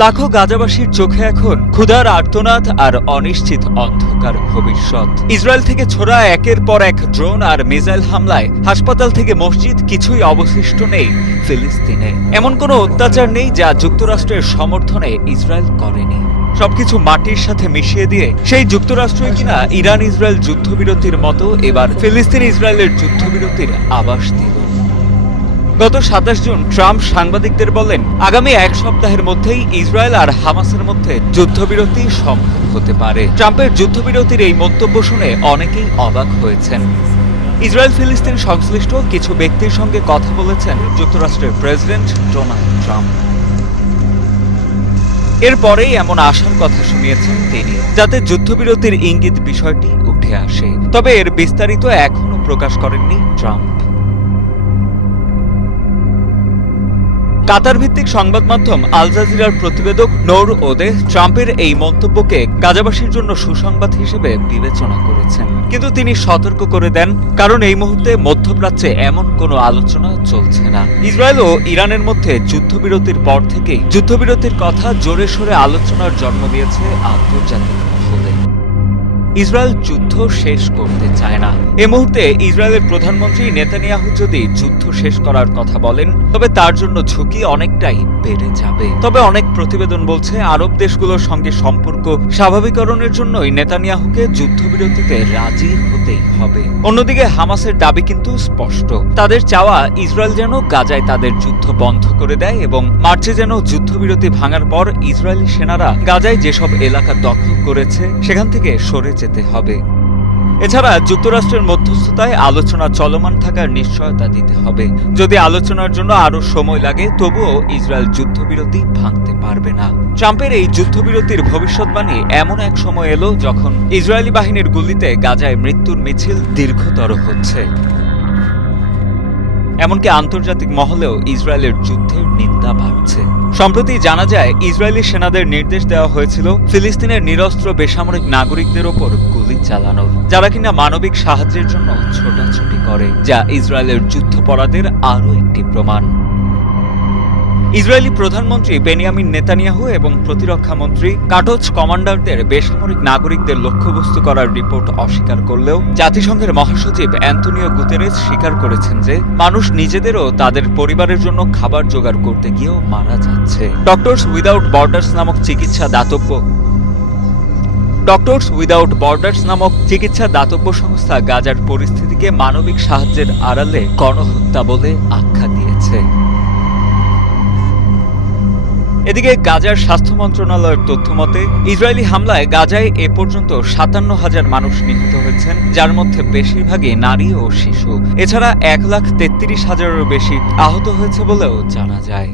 লাখো গাজাবাসীর চোখে এখন ক্ষুধার আর্তনাদ আর অনিশ্চিত অন্ধকার ভবিষ্যৎ। ইসরায়েল থেকে ছোড়া একের পর এক ড্রোন আর মিসাইল হামলায় হাসপাতাল থেকে মসজিদ কিছুই অবশিষ্ট নেই ফিলিস্তিনে। এমন কোনো অত্যাচার নেই যা যুক্তরাষ্ট্রের সমর্থনে ইসরায়েল করেনি। সবকিছু মাটির সাথে মিশিয়ে দিয়ে সেই যুক্তরাষ্ট্রই কিনা ইরান ইসরায়েল যুদ্ধবিরতির মতো এবার ফিলিস্তিন ইসরায়েলের যুদ্ধবিরতির আভাস দিল। গত ২৭ জুন ট্রাম্প সাংবাদিকদের বলেন, আগামী এক সপ্তাহের মধ্যেই ইসরায়েল আর হামাসের মধ্যে যুদ্ধবিরতি সম্ভব হতে পারে। ট্রাম্পের যুদ্ধবিরতির এই মন্তব্য শুনে অনেকেই অবাক হয়েছেন। ইসরায়েল ফিলিস্তিন সংশ্লিষ্ট কিছু ব্যক্তির সঙ্গে কথা বলেছেন যুক্তরাষ্ট্রের প্রেসিডেন্ট ডোনাল্ড ট্রাম্প। এরপরেই এমন আশার কথা শুনিয়েছেন তিনি, যাতে যুদ্ধবিরতির ইঙ্গিত বিষয়টি উঠে আসে। তবে এর বিস্তারিত এখনো প্রকাশ করেননি ট্রাম্প। কাতার ভিত্তিক সংবাদ মাধ্যম আল জাজিরার প্রতিবেদক নূর ওদেহ ট্রাম্পের এই মন্তব্যকে গাজাবাসীর জন্য সুসংবাদ হিসেবে বিবেচনা করেছেন, কিন্তু তিনি সতর্ক করে দেন, কারণ এই মুহূর্তে মধ্যপ্রাচ্যে এমন কোনো আলোচনা চলছে না। ইসরায়েল ও ইরানের মধ্যে যুদ্ধবিরতির পর থেকেই যুদ্ধবিরতির কথা জোরে সোরে আলোচনার জন্ম দিয়েছে আন্তর্জাতিক মহলে। ইসরায়েল যুদ্ধ শেষ করতে চায় না। এ মুহূর্তে ইসরায়েলের প্রধানমন্ত্রী নেতানিয়াহু যদি যুদ্ধ শেষ করার কথা বলেন, তবে তার জন্য ঝুঁকি অনেকটাই বেড়ে যাবে। তবে অনেক প্রতিবেদন বলছে, আরব দেশগুলোর সঙ্গে সম্পর্ক স্বাভাবিকরণের জন্যই নেতানিয়াহুকে যুদ্ধবিরতিতে রাজি হতেই হবে। অন্যদিকে হামাসের দাবি কিন্তু স্পষ্ট। তাদের চাওয়া ইসরায়েল যেন গাজায় তাদের যুদ্ধ বন্ধ করে দেয় এবং মার্চে যেন যুদ্ধবিরতি ভাঙার পর ইসরায়েলি সেনারা গাজায় যেসব এলাকা দখল করেছে সেখান থেকে সরে যেতে হবে। এছাড়া যুক্তরাষ্ট্রের মধ্যস্থতায় আলোচনা চলমান থাকার নিশ্চয়তা দিতে হবে। যদি আলোচনার জন্য আরো সময় লাগে, তবুও ইসরায়েল যুদ্ধবিরতি ভাঙতে পারবে না। ট্রাম্পের এই যুদ্ধবিরতির ভবিষ্যৎবাণী এমন এক সময় এলো যখন ইসরায়েলি বাহিনীর গুলিতে গাজায় মৃত্যুর মিছিল দীর্ঘতর হচ্ছে। এমনকি আন্তর্জাতিক মহলেও ইসরায়েলের যুদ্ধের নিন্দা বাড়ছে। সম্প্রতি জানা যায়, ইসরায়েলি সেনাদের নির্দেশ দেওয়া হয়েছিল ফিলিস্তিনের নিরস্ত্র বেসামরিক নাগরিকদের ওপর গুলি চালানোর, যারা কিনা মানবিক সাহায্যের জন্য ছোটাছুটি করে, যা ইসরায়েলের যুদ্ধাপরাধের আরও একটি প্রমাণ। ইসরায়েলি প্রধানমন্ত্রী বেনিয়ামিন নেতানিয়াহু এবং প্রতিরক্ষা মন্ত্রী কাটোচ কমান্ডারদের বেসামরিক নাগরিকদের লক্ষ্যবস্তু করার রিপোর্ট অস্বীকার করলেও জাতিসংঘের মহাসচিব অ্যান্তোনিও গুতেরেস স্বীকার করেছেন যে মানুষ নিজেদেরও তাদের পরিবারের জন্য খাবার জোগাড় করতে গিয়েও মারা যাচ্ছে। ডক্টরস উইদাউট বর্ডার্স নামক চিকিৎসা দাতব্য সংস্থা গাজার পরিস্থিতিকে মানবিক সাহায্যের আড়ালে গণহত্যা বলে আখ্যা দিয়েছে। এদিকে গাজার স্বাস্থ্য মন্ত্রণালয়ের তথ্যমতে, ইসরায়েলি হামলায় গাজায় এ পর্যন্ত ৫৭,০০০ মানুষ নিহত হয়েছেন, যার মধ্যে বেশিরভাগই নারী ও শিশু। এছাড়া ১,৩৩,০০০-এরও বেশি আহত হয়েছে বলেও জানা যায়।